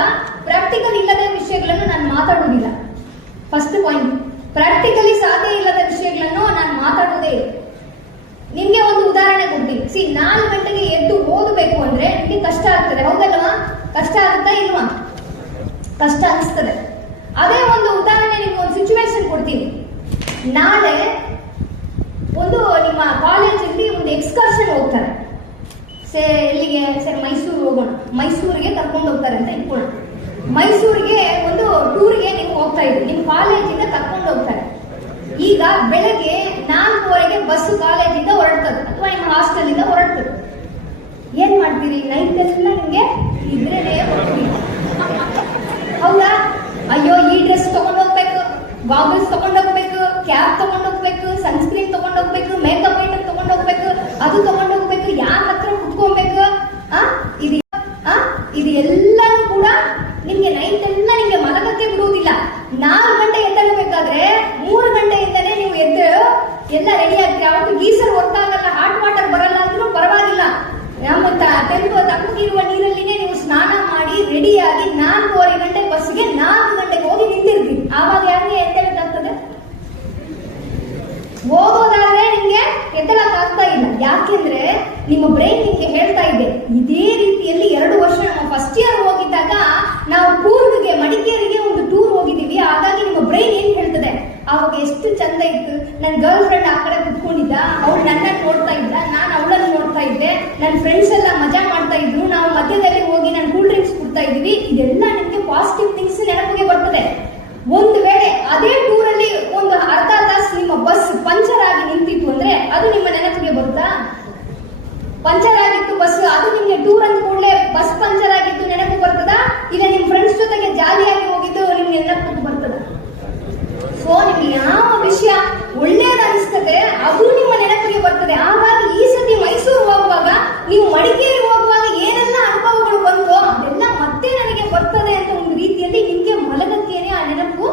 ಪ್ರಾಕ್ಟಿಕಲ್ ಇಲ್ಲದ ವಿಷಯಗಳನ್ನು ನಾನು ಮಾತಾಡುವುದಿಲ್ಲ ಫಸ್ಟ್ ಪಾಯಿಂಟ್ ಪ್ರಾಕ್ಟಿಕಲಿ ಸಾಧ್ಯ ಇಲ್ಲದ ವಿಷಯಗಳನ್ನು ನಾನು ಮಾತಾಡುವುದೇ ಇಲ್ಲ ನಿಮ್ಗೆ ಒಂದು ಉದಾಹರಣೆ ಕೊಡ್ತೀನಿ ಸಿ ನಾಲ್ಕು ಗಂಟೆಗೆ ಎದ್ದು ಓದಬೇಕು ಅಂದ್ರೆ ನಿಮ್ಗೆ ಕಷ್ಟ ಆಗ್ತದೆ ಹೌದಲ್ವಾ ಕಷ್ಟ ಆಗುತ್ತಾ ಇಲ್ವಾ ಕಷ್ಟ ಅನಿಸ್ತದೆ ಅದೇ ಒಂದು ಉದಾಹರಣೆ ನಿಮ್ಗೆ ಒಂದು ಸಿಚುವೇಶನ್ ಕೊಡ್ತೀನಿ ನಾಳೆ ಒಂದು ನಿಮ್ಮ ಕಾಲೇಜಲ್ಲಿ ಒಂದು ಎಕ್ಸ್ಕರ್ಷನ್ ಹೋಗ್ತಾರೆ ಸೇ ಎಲ್ಲಿಗೆ ಸರಿ ಮೈಸೂರು ಹೋಗೋಣ ಮೈಸೂರಿಗೆ ಕರ್ಕೊಂಡು ಹೋಗ್ತಾರೆ ಅಂತ ಇಟ್ಕೊಳ್ಳೋಣ ಮೈಸೂರಿಗೆ ಒಂದು ಟೂರ್ಗೆ ನೀವು ಹೋಗ್ತಾ ಇದ್ದೀರಿ ನಿಮ್ಮ ಕಾಲೇಜಿಂದ ಕರ್ಕೊಂಡು ಹೋಗ್ತಾರೆ ಈಗ ಬೆಳಗ್ಗೆ ನಾಲ್ಕೂವರೆಗೆ ಬಸ್ ಕಾಲೇಜಿಂದ ಹೊರಡ್ತದೆ ಅಥವಾ ನಿಮ್ಮ ಹಾಸ್ಟೆಲಿಂದ ಹೊರಡ್ತದೆ. ಏನ್ ಮಾಡ್ತೀರಿ? ನೈನ್ ಎಲ್ಲ ನಿಮ್ಗೆ ಇದ್ರೇನೆ ಹೌದಾ? ಅಯ್ಯೋ, ಈ ಡ್ರೆಸ್ ತಗೊಂಡ್ ಹೋಗ್ಬೇಕು ಗಾಗಲ್ಸ್ ತಗೊಂಡ್ ಹೋಗ್ಬೇಕು ಕ್ಯಾಪ್ ತಗೊಂಡ್ ಹೋಗ್ಬೇಕು ಸನ್ಸ್ಕ್ರೀನ್ ತಗೊಂಡ್ ಹೋಗ್ಬೇಕು ಮೇಕಪ್ ಐಟಮ್ ತಗೊಂಡ್ ಹೋಗ್ಬೇಕು ಅದು ತಗೊಂಡ್ ಹೋಗ್ಬೇಕು ಯಾರ ಹತ್ರ ಕುತ್ಕೊಬೇಕು, ಆ ಇದು ಎಲ್ಲಾನು ಕೂಡ ನಿಮ್ಗೆ ನೈಟ್ ಎಲ್ಲ ನಿಮ್ಗೆ ಮಲಗಕ್ಕೆ ಬಿಡುವುದಿಲ್ಲ ನಾಲ್ಕು ಗಂಟೆ ಎದ್ದೇಳಬೇಕಾದ್ರೆ ಮೂರು ಗಂಟೆಯಿಂದಲೇ ನೀವು ಎದ್ದು ಎಲ್ಲ ರೆಡಿ ಆಗ್ತೀರಿ ಅವತ್ತು ಗೀಸರ್ ಹೊತ್ತಾಗಲ್ಲ ಹಾಟ್ ವಾಟರ್ ಬರಲ್ಲ ಅಂದ್ರೂ ಪರವಾಗಿಲ್ಲ ನಮ್ಮ ತೆಂಗು ತಣ್ಣಗಿರುವ ನೀರಲ್ಲಿನೇ ನೀವು ಸ್ನಾನ ಮಾಡಿ ರೆಡಿಯಾಗಿ ನಾಲ್ಕೂವರೆ ಗಂಟೆ ಬಸ್ಸಿಗೆ ನಾಲ್ಕು ಗಂಟೆಗೆ ಹೋಗಿ ನಿಂತಿರ್ತೀರಿ ಆವಾಗ ಯಾಕೆ ಎದ್ದೇಳಕ್ಕಾಗ್ತದೆ ಓದೋದಾದ್ರೆ ನಿಮ್ಗೆ ಎದ್ದಳಕ್ ಆಗ್ತಾ ಇಲ್ಲ ಯಾಕೆಂದ್ರೆ ನಿಮ್ಮ ಬ್ರೈನ್ ನಿಮ್ಗೆ ಹೇಳ್ತಾ ಇದೆ, ಇದೇ ರೀತಿಯಲ್ಲಿ ಎರಡು ವರ್ಷ ನಮ್ಮ ಫಸ್ಟ್ ಇಯರ್ ಹೋಗಿದ್ದಾಗ ನಾವು ಕೂರ್ಗ್ಗೆ ಮಡಿಕೇರಿಗೆ ಒಂದು ಟೂರ್ ಹೋಗಿದ್ದೀವಿ. ಹಾಗಾಗಿ ನಿಮ್ಮ ಬ್ರೈನ್ ಏನ್ ಹೇಳ್ತದೆ? ಅವಾಗ ಎಷ್ಟು ಚಂದ ಇತ್ತು. ನನ್ನ ಗರ್ಲ್ ಫ್ರೆಂಡ್ ಆ ಕಡೆ ಕುತ್ಕೊಂಡಿದ್ದ, ಅವಳು ನನ್ನ ನೋಡ್ತಾ ಇದ್ದ, ನಾನು ಅವಳನ್ನು ನೋಡ್ತಾ ಇದ್ದೆ. ನನ್ನ ಫ್ರೆಂಡ್ಸ್ ಎಲ್ಲ ಮಜಾ ಮಾಡ್ತಾ ಇದ್ರು. ನಾವು ಮಧ್ಯದಲ್ಲಿ ಹೋಗಿ ನಾನು ಕೂಲ್ ಡ್ರಿಂಕ್ಸ್ ಕೊಡ್ತಾ ಇದ್ವಿ ಇದೆಲ್ಲ ನಿಮಗೆ ಪಾಸಿಟಿವ್ ಥಿಂಗ್ಸ್ ನೆನಪಿಗೆ ಬರ್ತದೆ. ಒಂದು ವೇಳೆ ಅದೇ ಟೂರಲ್ಲಿ ಒಂದು ಅರ್ಧ ತಾಸು ನಿಮ್ಮ ಬಸ್ ಪಂಚರ್ ಆಗಿ ನಿಂತಿತ್ತು ಅಂದ್ರೆ ಅದು ನಿಮ್ಮ ನೆನಪಿಗೆ ಪಂಚರ್ ಆಗಿತ್ತು ಬಸ್, ಅದು ನಿಮ್ಗೆ ಟೂರ್ ಅಂದ ಕೂಡಲೇ ಬಸ್ ಪಂಚರ್ ಆಗಿತ್ತು ನೆನಪು ಬರ್ತದ? ಇಲ್ಲ ನಿಮ್ ಫ್ರೆಂಡ್ಸ್ ಜೊತೆಗೆ ಜಾಲಿಯಾಗಿ ಹೋಗಿದ್ದು ನಿಮ್ಗೆ ನೆನಪು ಬರ್ತದ ಸೊ ನಿಮ್ಗೆ ಯಾವ ವಿಷಯ ಒಳ್ಳೇದು ಅನಿಸ್ತದೆ ಅದು ನಿಮ್ಮ ನೆನಪಿಗೆ ಬರ್ತದೆ ಹಾಗಾಗಿ ಈ ಸತಿ ಮೈಸೂರು ಹೋಗುವಾಗ ನೀವು ಮಡಿಕೇರಿ ಹೋಗುವಾಗ ಏನೆಲ್ಲ ಅನುಭವಗಳು ಬಂತು ಅದೆಲ್ಲ ಮತ್ತೆ ನನಗೆ ಬರ್ತದೆ ಅಂತ ಒಂದು ರೀತಿಯಲ್ಲಿ ನಿಮ್ಗೆ ಮಲಗಕ್ಕೇನೆ ಆ ನೆನಪು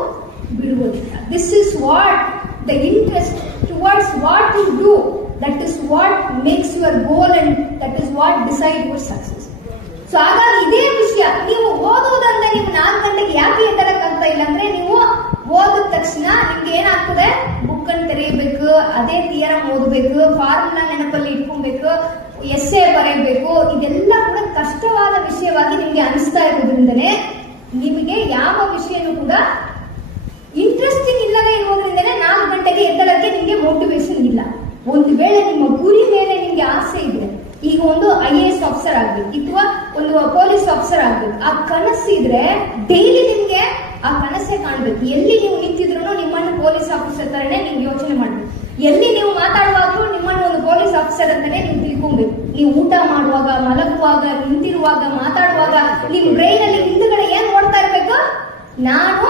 ಬಿಡುವುದಿಲ್ಲ this is what the interest towards what you do that is what makes your goal and that is what decide your success so ಹಾಗಾಗಿ ಇದೇ ವಿಷಯ, ನೀವು ಓದುವುದಂತ ನೀವು ನಾಲ್ಕು ಗಂಟೆಗೆ ಯಾಕೆ ಎದ್ದಳಕ್ಕಾಗ್ತಾ ಇಲ್ಲ ಅಂದ್ರೆ ನೀವು ಓದಿದ ತಕ್ಷಣ ನಿಮ್ಗೆ ಏನಾಗ್ತದೆ? ಬುಕ್ ಅನ್ನು ತೆರೆಯಬೇಕು, ಅದೇ ಥಿಯರಂ ಓದಬೇಕು ಫಾರ್ಮುಲಾ ನೆನಪಲ್ಲಿ ಇಟ್ಕೊಬೇಕು ಎಸ್ಸೆ ಬರೆಯಬೇಕು, ಇದೆಲ್ಲ ಕೂಡ ಕಷ್ಟವಾದ ವಿಷಯವಾಗಿ ನಿಮ್ಗೆ ಅನಿಸ್ತಾ ಇರೋದ್ರಿಂದನೇ ನಿಮಗೆ ಯಾವ ವಿಷಯನೂ ಕೂಡ ಇಂಟ್ರೆಸ್ಟಿಂಗ್ ಇಲ್ಲದೆ ಇರೋದ್ರಿಂದನೇ ನಾಲ್ಕು ಗಂಟೆಗೆ ಎದ್ದಳಕ್ಕೆ ನಿಮ್ಗೆ ಮೋಟಿವೇಶನ್ ಇಲ್ಲ ಒಂದು ವೇಳೆ ನಿಮ್ಮ ಗುರಿ ಮೇಲೆ ನಿಮ್ಗೆ ಆಸೆ ಇದೆ ಈಗ ಒಂದು ಐ ಎ ಎಸ್ ಆಫೀಸರ್ ಆಗ್ಬೇಕು ಅಥವಾ ಒಂದು ಪೊಲೀಸ್ ಆಫೀಸರ್ ಆಗ್ಬೇಕು ಆ ಕನಸು ಇದ್ರೆ ಡೈಲಿ ನಿಮ್ಗೆ ಆ ಕನಸೇ ಕಾಣ್ಬೇಕು. ಎಲ್ಲಿ ನೀವು ನಿಂತಿದ್ರು ನಿಮ್ಮನ್ನು ಪೊಲೀಸ್ ಆಫೀಸರ್ ತರನೇ ನೀವು ಯೋಚನೆ ಮಾಡ್ಬೇಕು. ಎಲ್ಲಿ ನೀವು ಮಾತಾಡುವಾಗಲೂ ನಿಮ್ಮನ್ನು ಒಂದು ಪೊಲೀಸ್ ಆಫೀಸರ್ ಅಂತಾನೆ ನೀವು ತಿಳ್ಕೊಬೇಕು. ನೀವು ಊಟ ಮಾಡುವಾಗ, ಮಲಗುವಾಗ, ನಿಂತಿರುವಾಗ, ಮಾತಾಡುವಾಗ ನಿಮ್ ಬ್ರೈನ್ ಅಲ್ಲಿ ಹಿಂದುಗಡೆ ಏನ್ ನೋಡ್ತಾ ಇರ್ಬೇಕು? ನಾನು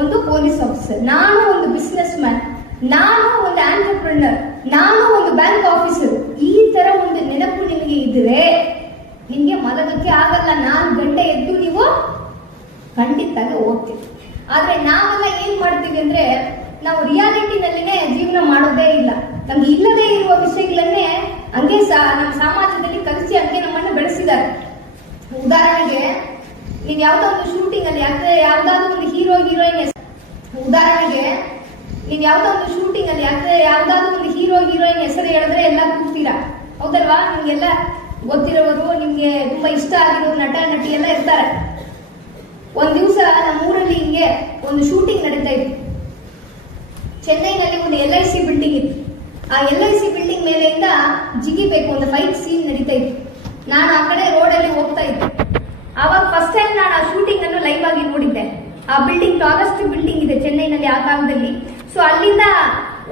ಒಂದು ಪೊಲೀಸ್ ಆಫೀಸರ್ ನಾನು ಒಂದು ಬಿಸ್ನೆಸ್ ಮ್ಯಾನ್ ನಾನು ಒಂದು ಆಂಟರ್ಪ್ರಿನರ್ ನಾನು ಒಂದು ಬ್ಯಾಂಕ್ ಆಫೀಸರ್ ಈ ತರ ಒಂದು ನೆನಪು ನಿಮಗೆ ಇದ್ರೆ ನಿಮ್ಗೆ ಮಲಗಕ್ಕೆ ಆಗಲ್ಲ. ನಾಲ್ಕು ಗಂಟೆ ಎದ್ದು ನೀವು ಖಂಡಿತ ಓದ್ತೀವಿ ಆದ್ರೆ ನಾವೆಲ್ಲ ಏನ್ ಮಾಡ್ತೀವಿ ಅಂದ್ರೆ ನಾವು ರಿಯಾಲಿಟಿನಲ್ಲಿನೇ ಜೀವನ ಮಾಡೋದೇ ಇಲ್ಲ. ನಮ್ಗೆ ಇಲ್ಲದೆ ಇರುವ ವಿಷಯಗಳನ್ನೇ ಹಂಗೆ ನಮ್ಮ ಸಮಾಜದಲ್ಲಿ ಕಲಿಸಿ ಹಂಗೆ ನಮ್ಮನ್ನ ಬೆಳೆಸಿದ್ದಾರೆ. ಉದಾಹರಣೆಗೆ ನೀವು ಯಾವ್ದೋ ಒಂದು ಶೂಟಿಂಗ್ ಅಲ್ಲಿ ಅಂದ್ರೆ ಯಾವ್ದಾದ್ರು ಒಂದು ಹೀರೋ ಹೀರೋಯಿನ್ ಉದಾಹರಣೆಗೆ ನೀವು ಯಾವ್ದೋ ಒಂದು ಶೂಟಿಂಗ್ ಅಲ್ಲಿ ಅಂದ್ರೆ ಯಾವ್ದಾದ್ರು ಒಂದು ಹೀರೋ ಹೀರೋಯಿನ್ ಹೆಸರು ಹೇಳಿದ್ರೆ ಎಲ್ಲ ಕೂಗ್ತೀರಾ? ಹೌದಲ್ವಾ? ನಿಮ್ಗೆಲ್ಲ ಗೊತ್ತಿರೋರು, ನಿಮ್ಗೆ ತುಂಬಾ ಇಷ್ಟ ಆಗಿರೋ ನಟ ನಟಿ ಎಲ್ಲ ಇರ್ತಾರೆ. ಒಂದ್ ದಿವಸ ನಮ್ಮ ಊರಲ್ಲಿ ಹಿಂಗೆ ಒಂದು ಶೂಟಿಂಗ್ ನಡೀತಾ ಇತ್ತು. ಚೆನ್ನೈನಲ್ಲಿ ಒಂದು ಎಲ್ ಐ ಸಿ ಬಿಲ್ಡಿಂಗ್ ಇತ್ತು. ಆ ಎಲ್ ಐ ಸಿ ಬಿಲ್ಡಿಂಗ್ ಮೇಲೆಯಿಂದ ಜಿಗಿಬೇಕು ಒಂದು ಫೈಟ್ ಸೀನ್ ನಡೀತಾ ಇತ್ತು. ನಾನು ಆ ಕಡೆ ರೋಡಲ್ಲಿ ಹೋಗ್ತಾ ಇದ್ದೆ. ಅವಾಗ ಫಸ್ಟ್ ಟೈಮ್ ನಾನು ಆ ಶೂಟಿಂಗ್ ಅನ್ನು ಲೈವ್ ಆಗಿ ನೋಡಿದ್ದೆ. ಆ ಬಿಲ್ಡಿಂಗ್ ಟಾಲೆಸ್ಟ್ ಬಿಲ್ಡಿಂಗ್ ಇದೆ ಚೆನ್ನೈನಲ್ಲಿ ಆ ಕಾಲದಲ್ಲಿ. ಸೊ ಅಲ್ಲಿಂದ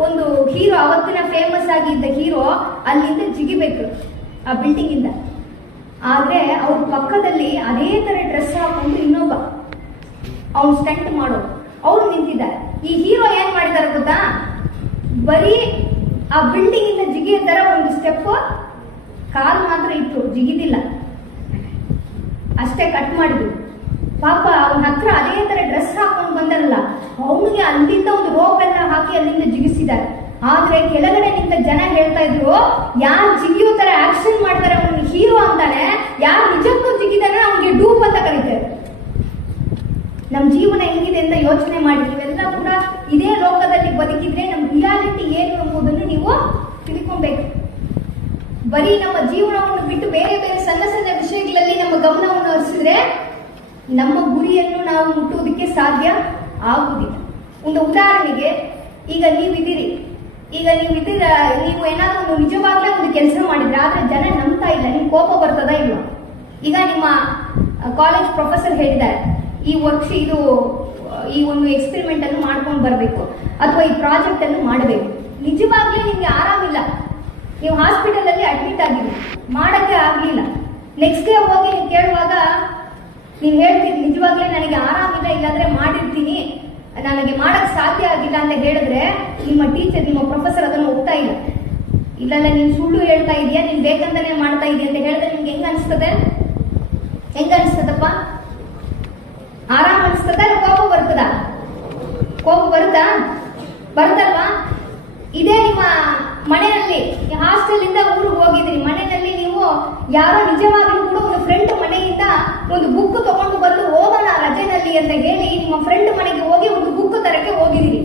ಒಂದು ಹೀರೋ ಅವತ್ತಿನ ಫೇಮಸ್ ಆಗಿದ್ದ ಹೀರೋ ಅಲ್ಲಿಂದ ಜಿಗಿಬೇಕು ಆ ಬಿಲ್ಡಿಂಗ್ ಇಂದ. ಆದ್ರೆ ಅವ್ರ ಪಕ್ಕದಲ್ಲಿ ಅದೇ ತರ ಡ್ರೆಸ್ ಹಾಕೊಂಡು ಇನ್ನೊಬ್ಬ. ಅವ್ನು ಸ್ಟಂಟ್ ಮಾಡೋರು. ಅವ್ರು ನಿಂತಿದ್ದಾರೆ. ಈ ಹೀರೋ ಏನ್ ಮಾಡಿದಾರೆ ಗೊತ್ತಾ? ಬರೀ ಆ ಬಿಲ್ಡಿಂಗ್ ಇಂದ ಜಿಗಿಯ ತರ ಒಂದು ಸ್ಟೆಪ್ ಕಾಲ್ ಮಾತ್ರ ಇತ್ತು ಜಿಗಿದಿಲ್ಲ. ಅಷ್ಟೇ ಕಟ್ ಮಾಡಿದ್ರು. ಪಾಪ ಅವನ ಹತ್ರ ಅದೇ ತರ ಡ್ರೆಸ್ ಹಾಕೊಂಡು ಬಂದಾರಲ್ಲ, ಅವನಿಗೆ ಅಲ್ಲಿಂದ ಒಂದು ರೋಪ್ ಎಲ್ಲ ಹಾಕಿ ಅಲ್ಲಿಂದ ಜಿಗಿಸಿದ್ದಾರೆ. ಆದ್ರೆ ಕೆಳಗಡೆ ನಿಂತ ಜನ ಹೇಳ್ತಾ ಇದ್ರು, ಯಾರು ಜಿಗಿಯೋ ತರ ಆಕ್ಷನ್ ಮಾಡ್ತಾರೆ ಅವನು ಹೀರೋ ಅಂತಾನೆ, ಯಾರು ನಿಜಕ್ಕೂ ಜಿಗಿದಾನೆ ಅವನಿಗೆ ಡೂಪ್ ಅಂತ ಕರೀತಾರೆ. ನಮ್ಮ ಜೀವನ ಹೆಂಗಿದೆ ಅಂತ ಯೋಚನೆ ಮಾಡಿ ನೀವೆಲ್ಲ ಕೂಡ ಇದೇ ಲೋಕದಲ್ಲಿ ಬದುಕಿದ್ರೆ ನಮ್ಮ ರಿಯಾಲಿಟಿ ಏನು ಎಂಬುದನ್ನು ನೀವು ತಿಳ್ಕೊಬೇಕು. ಬರೀ ನಮ್ಮ ಜೀವನವನ್ನು ಬಿಟ್ಟು ಬೇರೆ ಬೇರೆ ಸಣ್ಣ ಸಣ್ಣ ವಿಷಯಗಳಲ್ಲಿ ನಮ್ಮ ಗಮನವನ್ನು ಹರಿಸಿದ್ರೆ ನಮ್ಮ ಗುರಿಯನ್ನು ನಾವು ಮುಟ್ಟುವುದಕ್ಕೆ ಸಾಧ್ಯ ಆಗುವುದಿಲ್ಲ. ಒಂದು ಉದಾಹರಣೆಗೆ, ಈಗ ನೀವಿದ್ದೀರಿ. ಈಗ ನೀವು ಇದ್ರ ನೀವು ಏನಾದರೂ ನಿಜವಾಗ್ಲೇ ಒಂದು ಕೆಲಸ ಮಾಡಿದ್ರೆ, ಆದ್ರೆ ಜನ ನಂಬ್ತಾ ಇಲ್ಲ ನಿಮ್ ಕೋಪ ಬರ್ತದ ಇಲ್ಲ ಈಗ ನಿಮ್ಮ ಕಾಲೇಜ್ ಪ್ರೊಫೆಸರ್ ಹೇಳಿದ್ದಾರೆ, ಈ ವರ್ಕ್ ಇದು, ಈ ಒಂದು ಎಕ್ಸ್ಪೆರಿಮೆಂಟ್ ಅನ್ನು ಮಾಡ್ಕೊಂಡು ಬರಬೇಕು, ಅಥವಾ ಈ ಪ್ರಾಜೆಕ್ಟ್ ಅನ್ನು ಮಾಡಬೇಕು. ನಿಜವಾಗ್ಲೂ ನಿಮ್ಗೆ ಆರಾಮಿಲ್ಲ. ನೀವು ಹಾಸ್ಪಿಟಲ್ ಅಲ್ಲಿ ಅಡ್ಮಿಟ್ ಆಗಿದ್ರಿ ಮಾಡಕ್ಕೆ ಆಗ್ಲಿಲ್ಲ. ನೆಕ್ಸ್ಟ್ ಡೇ ಹೋಗಿ ನೀವು ಕೇಳುವಾಗ, ನೀವು ಹೇಳ್ತೀನಿ ನಿಜವಾಗ್ಲೇ ನನಗೆ ಆರಾಮಿಲ್ಲ ಇಲ್ಲಾಂದ್ರೆ ಮಾಡಿರ್ತೀನಿ. ನನಗೆ ಮಾಡಕ್ ಸಾಧ್ಯ ಆಗಿಲ್ಲ ಅಂತ ಹೇಳಿದ್ರೆ ನಿಮ್ಮ ಟೀಚರ್ ನಿಮ್ಮ ಪ್ರೊಫೆಸರ್ ಅದನ್ನು ಒಪ್ತಾ ಇಲ್ಲ. ಇಲ್ಲಲ್ಲ, ನೀನ್ ಸುಳ್ಳು ಹೇಳ್ತಾ ಇದೀಯಾ? ನೀನ್ ಬೇಕಂತಾನೆ ಮಾಡ್ತಾ ಇದೀಯ ಅಂತ ಹೇಳಿದ್ರೆ ನಿಮ್ಗೆ ಹೆಂಗ ಅನ್ಸ್ತದೆ? ಹೆಂಗ ಅನ್ಸ್ತದಪ್ಪ? ಆರಾಮ್ ಅನ್ಸ್ತದ ಕೋಪ ಬರ್ತದ ಕೋಪ ಬರುತ್ತಾ? ಬರುತ್ತಲ್ವಾ? ಇದೇ ನಿಮ್ಮ ಮನೆಯಲ್ಲಿ ಹಾಸ್ಟೆಲ್ ಇಂದ ಊರಿಗೆ ಹೋಗಿದ್ರಿ ಮನೆಯಲ್ಲಿ ಯಾರೋ ನಿಜವಾಗ್ಲೂ ಕೂಡ ಒಂದು ಫ್ರೆಂಡ್ ಮನೆಯಿಂದ ಒಂದು ಬುಕ್ ತಗೊಂಡು ಬಂದು ಹೋಗೋಣ ರಜೆನಲ್ಲಿ ಅಂತ ಹೇಳಿ ನಿಮ್ಮ ಫ್ರೆಂಡ್ ಮನೆಗೆ ಹೋಗಿ ಒಂದು ಬುಕ್ ತರಕ್ಕೆ ಹೋಗಿದ್ದೀರಿ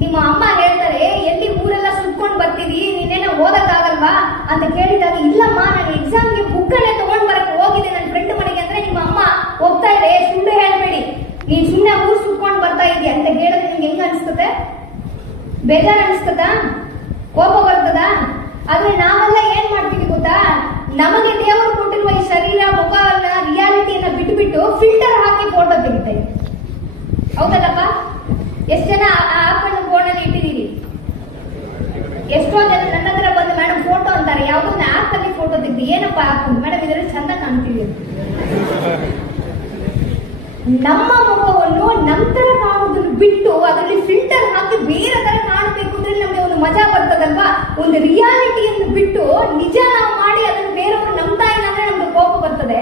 ನಿಮ್ಮ ಅಮ್ಮ ಹೇಳ್ತಾರೆ "ಏ, ಎಲ್ಲಿ ಊರೆಲ್ಲ ಸುತ್ಕೊಂಡು ಬರ್ತೀರಿ? ನೀನೇನೋ ಓದಕ್ಕಾಗಲ್ವಾ? ಅಂತ ಕೇಳಿದಾಗ ಇಲ್ಲಮ್ಮ ನಾನು ಎಕ್ಸಾಮ್ಗೆ ಬುಕ್ಕನ್ನೇ ತಗೊಂಡು ಬರಕ್ಕೆ ಹೋಗಿದೆ ನನ್ನ ಫ್ರೆಂಡ್ ಮನೆಗೆ ಅಂದ್ರೆ ನಿಮ್ಮ ಅಮ್ಮ ಹೋಗ್ತಾ ಇದೆ ಸುಳ್ಳು ಹೇಳ್ಬೇಡಿ. ನೀನ್ ಸುಮ್ಮನೆ ಊರು ಸುತ್ಕೊಂಡು ಬರ್ತಾ ಇದೀಯ ಅಂತ ಹೇಳಿದ್ರೆ ನಿಮ್ಗೆ ಹೆಂಗ ಅನ್ಸ್ತದೆ? ಬೇಜಾರು ಅನಿಸ್ತದ? ಕೋಪ ಬರ್ತದ? ಆದ್ರೆ ನಾವೆಲ್ಲ ಏನ್ ಮಾಡ್ತೀವಿ ಗೊತ್ತಾ ನಮಗೆ ದೇವರು ಕೊಟ್ಟಿರುವ ಈ ಶರೀರ ಮುಖವನ್ನ ರಿಯಾಲಿಟಿಯನ್ನ ಬಿಟ್ಬಿಟ್ಟು ಫಿಲ್ಟರ್ ಹಾಕಿ ಫೋಟೋ ತೆಗಿತಾ ಇದ್ದೀವಿ ಹೌದಲ್ಲಪ್ಪ ಎಷ್ಟು ಜನ ಆ ಆಪ್ ಅನ್ನು ಫೋನಲ್ಲಿ ಇಟ್ಟಿದ್ದೀರಿ? ಎಷ್ಟೋ ಜನ ನನ್ನ ಹತ್ರ ಬಂದು ಮೇಡಮ್ ಫೋಟೋ ಅಂತಾರೆ. ಯಾವುದೋ ಒಂದು ಆಪ್ ಅಲ್ಲಿ ಫೋಟೋ ತೆಗ್ದು ಏನಪ್ಪ ಆಪ್ ಮೇಡಮ್ ಇದರಲ್ಲಿ ಚಂದ ಕಾಣ್ತೀವಿ. ನಮ್ಮ ಮುಖವನ್ನು ನಂತರ ಕಾಣುವುದನ್ನು ಬಿಟ್ಟು ಅದರಲ್ಲಿ ಫಿಲ್ಟರ್ ಹಾಕಿ ಬೇರೆ ತರ ಕಾಣಬೇಕು ಅಂದ್ರೆ ನಮಗೆ ಒಂದು ಮಜಾ ಬರ್ತದಲ್ವಾ? ಒಂದು ರಿಯಾಲಿಟಿಯನ್ನು ಬಿಟ್ಟು ನಿಜ ನಾವು ಮಾಡಿ ಅದನ್ನು ಬೇರೆಯವರು ನಂಬ್ತಾ ಇಲ್ಲ ಅಂದ್ರೆ ನಮ್ಗೆ ಕೋಪ ಬರ್ತದೆ.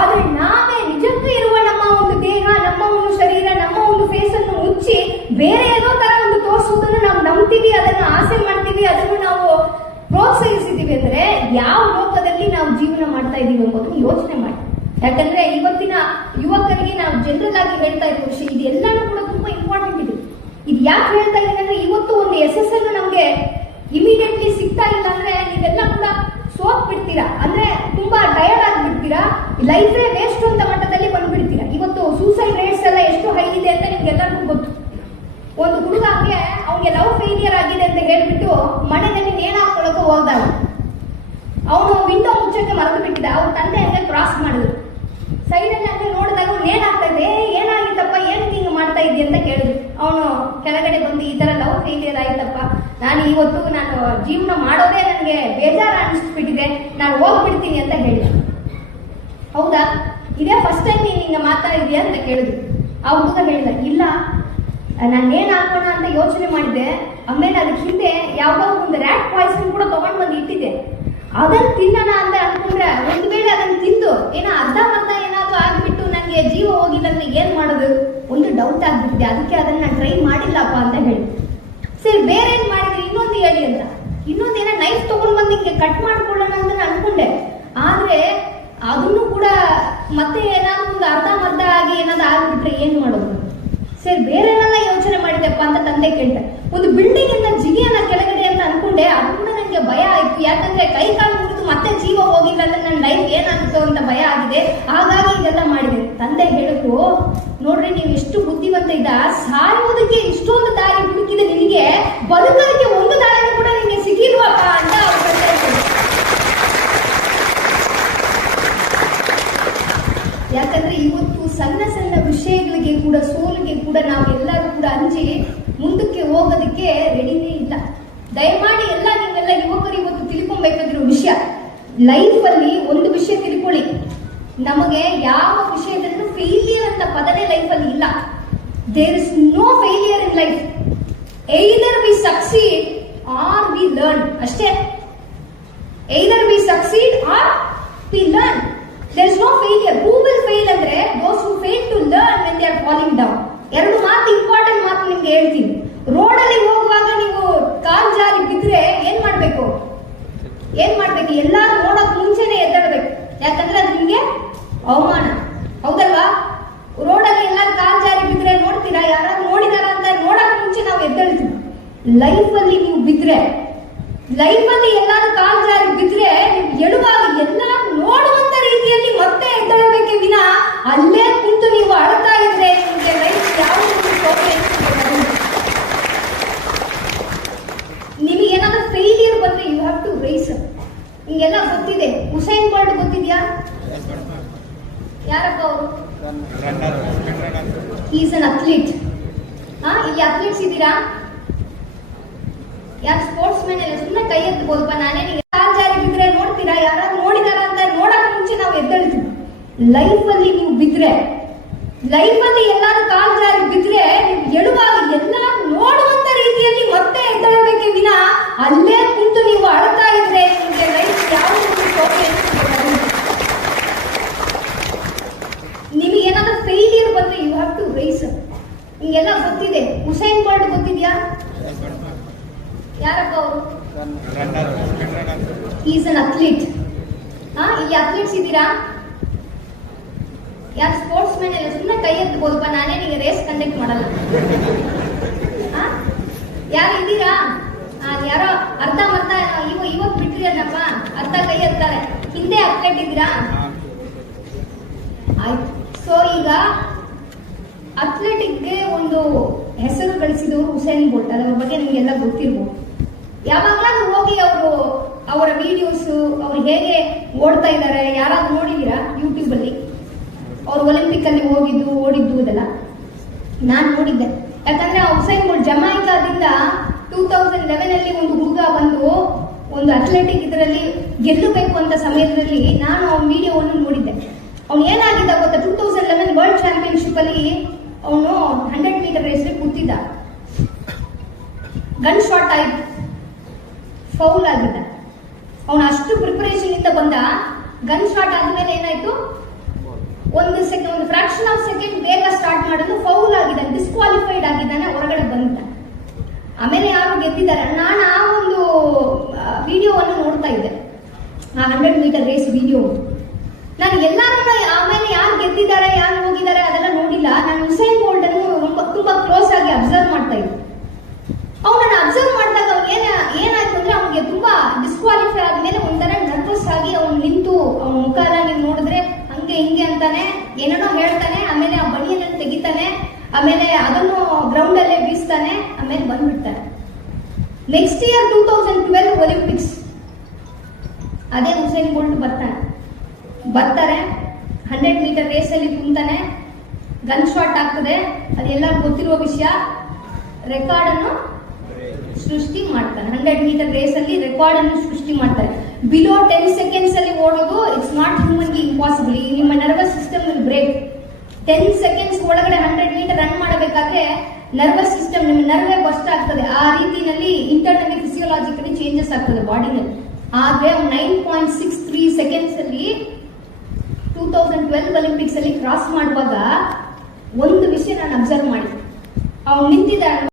ಆದ್ರೆ ನಾವೇ ನಿಜಕ್ಕೂ ಇರುವ ನಮ್ಮ ಒಂದು ದೇಹ, ನಮ್ಮ ಒಂದು ಶರೀರ, ನಮ್ಮ ಒಂದು ಫೇಸ್ ಅನ್ನು ಮುಚ್ಚಿ ಬೇರೆ ಏನೋ ತರ ಒಂದು ತೋರಿಸುವುದನ್ನು ನಾವು ನಂಬ್ತೀವಿ, ಅದನ್ನ ಆಸೆ ಮಾಡ್ತೀವಿ, ಅದನ್ನು ನಾವು ಪ್ರೋತ್ಸಾಹಿಸಿದೀವಿ ಅಂದ್ರೆ ಯಾವ ಲೋಕದಲ್ಲಿ ನಾವು ಜೀವನ ಮಾಡ್ತಾ ಇದೀವಿ ಎಂಬುದನ್ನು ಯೋಚನೆ ಮಾಡಿ. ಯಾಕಂದ್ರೆ ಇವತ್ತಿನ ಯುವಕರಿಗೆ ನಾವು ಜನರಲ್ ಆಗಿ ಹೇಳ್ತಾ ಇರೋ ವಿಷಯ ಇದೆಲ್ಲಾನು ಕೂಡ ತುಂಬಾ ಇಂಪಾರ್ಟೆಂಟ್ ಇದೆ. ಇದು ಯಾಕೆ ಹೇಳ್ತಾ ಇದ್ದೀನಿ ಅಂದ್ರೆ ಇವತ್ತು ಒಂದು ಎಸ್ ಎಸ್ ಅನ್ನು ನಮ್ಗೆ ಇಮಿಡಿಯೇಟ್ಲಿ ಸಿಗ್ತಾ ಇಲ್ಲ ಅಂದ್ರೆ ನೀವೆಲ್ಲ ಕೂಡ ಸೋತ್ ಬಿಡ್ತೀರಾ ಅಂದ್ರೆ ತುಂಬಾ ಟಯರ್ಡ್ ಆಗಿಬಿಡ್ತೀರಾ? ಲೈಫೇ ವೇಸ್ಟ್ ಅಂತ ಮಟ್ಟದಲ್ಲಿ ಬಂದ್ಬಿಡ್ತೀರಾ? ಇವತ್ತು ಸೂಸೈಡ್ ರೇಟ್ಸ್ ಎಲ್ಲ ಎಷ್ಟು ಹೈ ಇದೆ ಅಂತ ನಿಮ್ಗೆಲ್ಲರಿಗೂ ಗೊತ್ತು. ಒಂದು ಹುಡುಗ ಆಗ್ಲೇ ಅವ್ನಿಗೆ ಲವ್ ಫೇಲಿಯರ್ ಆಗಿದೆ ಅಂತ ಹೇಳ್ಬಿಟ್ಟು ಮನೆಯಲ್ಲಿ ನೇಣ ಹಾಕೊಳ್ಳೋಕೆ ಹೋದಾಗ ಅವನು ವಿಂಡೋ ಮುಚ್ಚಕ್ಕೆ ಮರೆತು ಬಿಟ್ಟಿದ್ದ. ಅವ್ರ ತಂದೆ ಹಂಗೆ ಕ್ರಾಸ್ ಮಾಡಿದ್ರು. ಸೈಡಲ್ಲಿ ಹಂಗೆ ನೋಡಿದಾಗ ನೇಣ ಹಾಕ್ತಾ ಇದ್ದೆ ಏನಾಗಿತ್ತಪ್ಪ? ಏನು ಹಿಂಗೆ ಮಾಡ್ತಾ ಇದ್ದಿ ಅಂತ ಕೇಳಿದ್ರು. ಅವನು ಕೆಳಗಡೆ ಬಂದು, ಈ ತರ ಲವ್ ಫೇಲಿಯರ್ ಆಯ್ತಪ್ಪ. ನಾನು ಇವತ್ತು ನಾನು ಜೀವನ ಮಾಡೋದೇ ನನಗೆ ಬೇಜಾರು ಅನಿಸ್ಬಿಟ್ಟಿದೆ. ನಾನು ಹೋಗ್ಬಿಡ್ತೀನಿ ಅಂತ ಹೇಳಿದ ಹೌದಾ? ಇದೇ ಫಸ್ಟ್ ಟೈಮ್ ನೀನು ಹಿಂಗೆ ಮಾತಾಡಿದ್ಯಾ ಅಂತ ಕೇಳಿದ್ರು. ಆ ಹುಡುಗ ಹೇಳಿದ, ಇಲ್ಲ ನಾನು ಏನ್ ಹಾಕೋಣ ಅಂತ ಯೋಚನೆ ಮಾಡಿದ್ದೆ. ಆಮೇಲೆ ಅದಕ್ಕೆ ಹಿಂದೆ ಯಾವ್ದೋ ಒಂದು ರ್ಯಾಟ್ ಪಾಯ್ಸನ್ ಕೂಡ ತಗೊಂಡ್ ಬಂದು ಇಟ್ಟಿದ್ದೆ. ಅದನ್ನ ತಿನ್ನೋಣ ಅಂತ ಅನ್ಕೊಂಡ್ರೆ ಒಂದು ವೇಳೆ ಅದನ್ನ ತಿಂದು ಏನೋ ಅರ್ಧ ಮರ್ಧ ಏನಾದ್ರು ಆಗ್ಬಿಟ್ಟು ನನಗೆ ಜೀವ ಹೋಗಿಲ್ಲ ಅಂದ್ರೆ ಏನ್ ಮಾಡೋದು? ಒಂದು ಡೌಟ್ ಆಗ್ಬಿಟ್ಟಿದೆ. ಅದಕ್ಕೆ ಅದನ್ನ ನಾನು ಟ್ರೈ ಮಾಡಿಲ್ಲಪ್ಪ ಅಂತ ಹೇಳಿ. ಸರಿ, ಬೇರೆ ಏನ್ ಮಾಡಿದ್ರೆ? ಇನ್ನೊಂದು ಹೇಳಿ ಅಂತ. ಇನ್ನೊಂದು ಏನೋ ನೈಫ್ ತಗೊಂಡ್ ಬಂದು ಹಿಂಗೆ ಕಟ್ ಮಾಡ್ಕೊಳ್ಳೋಣ ಅಂತ ನಾನು ಅನ್ಕೊಂಡೆ. ಆದ್ರೆ ಅದನ್ನು ಕೂಡ ಮತ್ತೆ ಏನಾದ್ರು ಒಂದು ಅರ್ಧ ಮರ್ಧ ಆಗಿ ಏನಾದ್ರು ಆಗ್ಬಿಟ್ರೆ ಏನ್ ಮಾಡೋದು? ಸರಿ ಬೇರೆನೆಲ್ಲ ಯೋಚನೆ ಮಾಡಿದೆಪ್ಪ ಅಂತ ತಂದೆ ಕೇಳ್ತಾರೆ ಒಂದು ಬಿಲ್ಡಿಂಗ್ ಅಂತ ಜಿಗಿಯನ್ನ ಕೆಳಗಡೆ ಅಂತ ಅನ್ಕೊಂಡೆ ಅದನ್ನ ನನಗೆ ಭಯ ಆಯ್ತು. ಯಾಕಂದ್ರೆ ಕೈ ಕಾಲು ಮುರಿದು ಮತ್ತೆ ಜೀವ ಹೋಗಿಲ್ಲ ಅಂದ್ರೆ ನನ್ನ ಲೈಫ್ ಏನಾಗುತ್ತೋ ಅಂತ ಭಯ ಆಗಿದೆ. ಹಾಗಾಗಿ ಇದೆಲ್ಲ ಮಾಡಿದೆ. ತಂದೆ ಹೇಳಿದ್ರು ನೋಡ್ರಿ, ನೀವು ಎಷ್ಟು ಬುದ್ಧಿವಂತ ಇದ್ದ, ಸಾಯುವುದಕ್ಕೆ ಇಷ್ಟೊಂದು ದಾರಿ ಹುಡುಕಿದೆ ನಿನಗೆ ಬದುಕೋದಕ್ಕೆ ಒಂದು ದಾರಿ ಕೂಡ ನಿನಗೆ ಸಿಕ್ಕಿಲ್ವಪ್ಪ ಅಂತ ಯಾಕಂದ್ರೆ ಇವತ್ತು ಸಣ್ಣ ಸಣ್ಣ ವಿಷಯಗಳಿಗೆ ಕೂಡ, ಸೋಲಿಗೆ ಕೂಡ ನಾವೆಲ್ಲರೂ ಕೂಡ ಅಂಜಿ ಮುಂದಕ್ಕೆ ಹೋಗೋದಕ್ಕೆ ರೆಡಿನೇ ಇಲ್ಲ. ದಯಮಾಡಿ ಎಲ್ಲ ನೀವೆಲ್ಲ ಯುವಕರು ಇವತ್ತು ತಿಳ್ಕೊಬೇಕಾಗಿರೋ ವಿಷಯ. ಲೈಫ್ ಅಲ್ಲಿ ಒಂದು ವಿಷಯ ತಿಳ್ಕೊಳ್ಳಿ. ನಮಗೆ ಯಾವ ವಿಷಯದಲ್ಲೂ ಫೇಲಿಯರ್ ಅಂತ ಪದನೇ ಲೈಫಲ್ಲಿ ಇಲ್ಲ. There is no failure in life either we succeed or we learn ಅಷ್ಟೇ. Either we succeed or we learn there is no failure who will fail ಅಂದ್ರೆ those who fail to learn when they are falling down ಎರಡು ಮಾತು important ಮಾತು ನಿಮ್ಗೆ ಹೇಳ್ತೀನಿ ರೋಡಲ್ಲಿ ಹೋಗುವಾಗ ನೀವು ಕಾಲ್ ಜಾರಿ ಬಿದ್ರೆ ಏನ್ ಮಾಡ್ಬೇಕು ಏನ್ ಮಾಡ್ಬೇಕು ಎಲ್ಲಾರು ನೋಡಕ್ ಮುಂಚೆನೆ ಎದ್ದೇಳ್ಬೇಕು ಯಾಕಂದ್ರೆ ಅದು ನಿಮ್ಗೆ ಅವಮಾನ ಹೌದಲ್ವಾ ರೋಡಲ್ಲಿ ಎಲ್ಲಾರು ಕಾಲ್ ಜಾರಿ ಬಿದ್ರೆ ನೋಡ್ತೀರಾ ಯಾರಾದ್ರೂ ನೋಡಿದಾರ ಅಂತ ನೋಡಕ್ ಮುಂಚೆ ನಾವು ಎದ್ದೇಳ್ತೀವಿ ಲೈಫ್ ಅಲ್ಲಿ ನೀವು ಬಿದ್ರೆ ಲೈಫ್ ಅಲ್ಲಿ ಎಲ್ಲಾರು ಕಾಲ್ ಜಾರಿ ಬಿದ್ರೆ ನೀವು ಎಳುವಾಗ ಎಲ್ಲಾರು ನೋಡುವಂತ ರೀತಿಯಲ್ಲಿ ಮತ್ತೆ ಎದ್ದೇಳಬೇಕೆ ವಿನ ಅಲ್ಲೇ ಕುಂತು ನೀವು ಅಳ್ತಾ ಇದ್ರೆ ನಿಮ್ಗೆ ಲೈಫ್ ಯಾವ ನಿಮಗೆ ಏನಾದ್ರೂ ಫೇಲಿಯರ್ ಬಂದ್ರೆ ಯು ಹ್ಯಾವ್ ಟು ರೈಸ್ ನಿಮ್ಗೆಲ್ಲ ಗೊತ್ತಿದೆ ಹುಸೈನ್ ಬೋಲ್ಟ್ ಗೊತ್ತಿದ್ಯಾ ಯಾರಪ್ಪ ಅವರು ಈಸ್ ಅನ್ ಅಥ್ಲೀಟ್ ಹಾ ಇಲ್ಲಿ ಅಥ್ಲೀಟ್ಸ್ ಇದ್ದೀರಾ ಯಾರು ಸ್ಪೋರ್ಟ್ಸ್ ಮ್ಯಾನ್ ಎಲ್ಲ ಸುಮ್ಮನೆ ಕೈ ಎತ್ತಬಹುದಪ್ಪ ನಾನೇ ಕಾಲ್ ಜಾರಿ ಬಿದ್ರೆ ನೋಡ್ತೀರಾ? ಯಾರಾದ್ರೂ ನೋಡಿದಾರ ಅಂತ ನೋಡೋಕೆ ಮುಂಚೆ ನಾವು ಎದ್ದೇಳ್ತೀವಿ. ಲೈಫ್ ಅಲ್ಲಿ ನೀವು ಬಿದ್ರೆ ಲೈಫ್ ಅಲ್ಲಿ ಎಲ್ಲಾರು ಕಾಲ್ ಜಾರಿ ಬಿದ್ರೆ ನೀವು ಎಳುವಾಗ ಎಲ್ಲಾರು ನೋಡುವಂತ ರೀತಿಯಲ್ಲಿ ಮತ್ತೆ ಎದ್ದೇಳಬೇಕೆ ವಿನ ಅಲ್ಲೇ ಕುಂತು ನೀವು ಅಳ್ತಾ ಇದ್ರೆ ನಿಮ್ಗೆ ಲೈಫ್ ಯಾವ ಏನಾದ್ರೂ ಫೇಲಿಯರ್ ಬಂದ್ರೆ ಯು ಹ್ಯಾವ್ ಟು ರೈಸ್ ನಿಮ್ಗೆಲ್ಲ ಗೊತ್ತಿದೆ. ಹುಸೈನ್ ಬಾಲ್ಟ್ ಗೊತ್ತಿದ್ಯಾ? ಯಾರಪ್ಪ ಅವರು? ಈಸ್ ಅನ್ ಅಥ್ಲೀಟ್ ಹಾ ಇಲ್ಲಿ ಅಥ್ಲೀಟ್ಸ್ ಇದ್ದೀರಾ? ಯಾರು ಸ್ಪೋರ್ಟ್ಸ್ ಮ್ಯಾನ್ ಎಲ್ಲ ಸುಮ್ಮನೆ ಕೈ ಎತ್ತಬಹುದಪ್ಪ ನಾನೇ ನಿಮಗೆ ರೇಸ್ ಕಂಡಕ್ಟ್ ಮಾಡಲ್ಲ. ಯಾರು ಇದ್ದೀರಾ? ಯಾರೋ ಅರ್ಧ ಮರ್ಧ, ಇವ ಇವಾಗ ಬಿಟ್ರಿ ಅರ್ಧ ಕೈ ಎತ್ತಾರೆ. ಹಿಂದೆ ಅಥ್ಲೆಟ್ ಇದ್ದೀರಾ? ಆಯ್ತು. ಸೊ ಈಗ ಅಥ್ಲೆಟಿಕ್ಗೆ ಒಂದು ಹೆಸರು ಗಳಿಸಿದವರು ಹುಸೇನ್ ಬೋಲ್ಟ್ ಅದರ ಬಗ್ಗೆ ನಿಮಗೆಲ್ಲ ಗೊತ್ತಿರ್ಬೋದು. ಯಾವಾಗಲಾದ್ರೂ ಹೋಗಿ ಅವರು, ಅವರ ವಿಡಿಯೋಸ್ ಅವ್ರು ಹೇಗೆ ಓಡ್ತಾ ಇದ್ದಾರೆ, ಯಾರಾದ್ರೂ ನೋಡಿದೀರಾ ಯೂಟ್ಯೂಬ್ ಅಲ್ಲಿ? ಅವ್ರು ಒಲಿಂಪಿಕ್ ಅಲ್ಲಿ ಹೋಗಿದ್ದು, ಓಡಿದ್ದು ಇದೆಲ್ಲ? ನಾನು ನೋಡಿದ್ದೆ. ಯಾಕಂದ್ರೆ ಹುಸೈನ್ ಬೋಲ್ಟ್ ಜಮೈಕಾದಿಂದ ಟೂ ತೌಸಂಡ್ ಲೆವೆನ್ ಅಲ್ಲಿ ಒಂದು ಹುಡುಗ ಬಂದು ಒಂದು ಅಥ್ಲೆಟಿಕ್ ಇದರಲ್ಲಿ ಗೆಲ್ಲಬೇಕು ಅಂತ ಸಮಯದಲ್ಲಿ ನಾನು ಆ ವಿಡಿಯೋವನ್ನು ನೋಡಿದ್ದೆ. ಅವ್ನು ಏನಾಗಿದ್ದ ಗೊತ್ತಾ? Two thousand eleven world championship ಅಲ್ಲಿ ಅವನು ಹಂಡ್ರೆಡ್ ಮೀಟರ್ ರೇಸ್ ಕೂತಿದ್ದ. ಗನ್ ಶಾಟ್ ಆಯ್ತು. ಫೌಲ್ ಆಗಿದ್ದ ಅವನು ಅಷ್ಟು ಪ್ರಿಪರೇಷನ್ ಇಂದ ಬಂದ ಗನ್ ಶಾಟ್ ಆದ್ಮೇಲೆ ಏನಾಯ್ತು? ಒಂದು ಸೆಕೆಂಡ್ ಒಂದು ಫ್ರಾಕ್ಷನ್ ಆಫ್ ಸೆಕೆಂಡ್ ಬೇಗ ಸ್ಟಾರ್ಟ್ ಮಾಡೋದು ಫೌಲ್ ಆಗಿದ್ದಾನೆ ಡಿಸ್ಕ್ವಾಲಿಫೈಡ್ ಆಗಿದ್ದಾನೆ, ಹೊರಗಡೆ ಬಂದ. ಆಮೇಲೆ ಯಾರು ಗೆದ್ದಿದ್ದಾರೆ? ನಾನು ಆ ಒಂದು ವಿಡಿಯೋವನ್ನು ನೋಡ್ತಾ ಇದ್ದೆ. ಆ ಹಂಡ್ರೆಡ್ ಮೀಟರ್ ರೇಸ್ ವಿಡಿಯೋ ನಾನು ಎಲ್ಲರನ್ನ ಆಮೇಲೆ ಯಾರು ಗೆದ್ದಿದ್ದಾರೆ, ಯಾರು ಹೋಗಿದ್ದಾರೆ ಅದೆಲ್ಲ ನೋಡಿಲ್ಲ. ನಾನು ಹುಸೈನ್ ಬೋಲ್ಟ್ ಅನ್ನು ತುಂಬಾ ಕ್ಲೋಸ್ ಆಗಿ ಅಬ್ಸರ್ವ್ ಮಾಡ್ತಾ ಇದ್ದೆ. ಅವನನ್ನು ಅಬ್ಸರ್ವ್ ಮಾಡಿದಾಗ ಏನ, ಏನಾಯ್ತು ಅಂದ್ರೆ ಅವನಿಗೆ ತುಂಬಾ ಡಿಸ್ಕ್ವಾಲಿಫೈ ಆದ್ಮೇಲೆ ಒಂಥರ ನರ್ವಸ್ ಆಗಿ ಅವ್ನು ನಿಂತು ಅವನ ಮುಖ ಎಲ್ಲ ನೀವು ನೋಡಿದ್ರೆ ಹಂಗೆ, ಹಿಂಗೆ ಅಂತಾನೆ, ಏನೇನೋ ಹೇಳ್ತಾನೆ, ಆಮೇಲೆ ಆ ಬಣ್ಣ ತೆಗಿತಾನೆ, ಆಮೇಲೆ ಅದನ್ನು ಗ್ರೌಂಡ್ ಅಲ್ಲೇ ಬೀಸ್ತಾನೆ, ಆಮೇಲೆ ಬಂದ್ಬಿಡ್ತಾನೆ. Next year two thousand twelve Olympics ಅದೇ ಹುಸೇನ್ ಬೋಲ್ಟ್ ಬರ್ತಾನೆ. ಬರ್ತಾರೆ ಹಂಡ್ರೆಡ್ ಮೀಟರ್ ರೇಸ್ ಅಲ್ಲಿ ಕುಂತಾನೆ. ಗನ್ ಶಾಟ್ ಆಗ್ತದೆ. ಅದೆಲ್ಲ ಗೊತ್ತಿರುವ ವಿಷಯ. ರೆಕಾರ್ಡ್ ಅನ್ನು ಸೃಷ್ಟಿ ಮಾಡ್ತಾನೆ. ಹಂಡ್ರೆಡ್ ಮೀಟರ್ ರೇಸ್ ಅಲ್ಲಿ ರೆಕಾರ್ಡ್ ಅನ್ನು ಸೃಷ್ಟಿ ಮಾಡ್ತಾರೆ. ಬಿಲೋ ಟೆನ್ ಸೆಕೆಂಡ್ಸ್ ಅಲ್ಲಿ ಓಡೋದು ಇಟ್ಸ್ ನಾಟ್ ಹ್ಯೂಮನ್ಗೆ ಇಂಪಾಸಿಬಲ್ ನಿಮ್ಮ nervous system break ten seconds ಒಳಗಡೆ ಹಂಡ್ರೆಡ್ ಮೀಟರ್ ರನ್ ಮಾಡಬೇಕಾದ್ರೆ ನರ್ವಸ್ ಸಿಸ್ಟಮ್ ನಿಮ್ಮ ನರ್ವೇ ಬಸ್ಟ್ ಆಗ್ತದೆ. ಆ ರೀತಿನಲ್ಲಿ ಇಂಟರ್ನಲ್ಲಿ ಫಿಸಿಯೋಲಾಜಿಕಲಿ ಚೇಂಜಸ್ ಆಗ್ತದೆ ಬಾಡಿನಲ್ಲಿ ಆದ್ರೆ nine point six three seconds ಅಲ್ಲಿ ಟೂ ತೌಸಂಡ್ ಟ್ವೆಲ್ವ್ ಒಲಿಂಪಿಕ್ಸ್ ಅಲ್ಲಿ ಕ್ರಾಸ್ ಮಾಡುವಾಗ ಒಂದು ವಿಷಯ ನಾನು ಅಬ್ಸರ್ವ್ ಮಾಡಿದ್ವಿ ಅವ್ನು ನಿಂತಿದ್ದ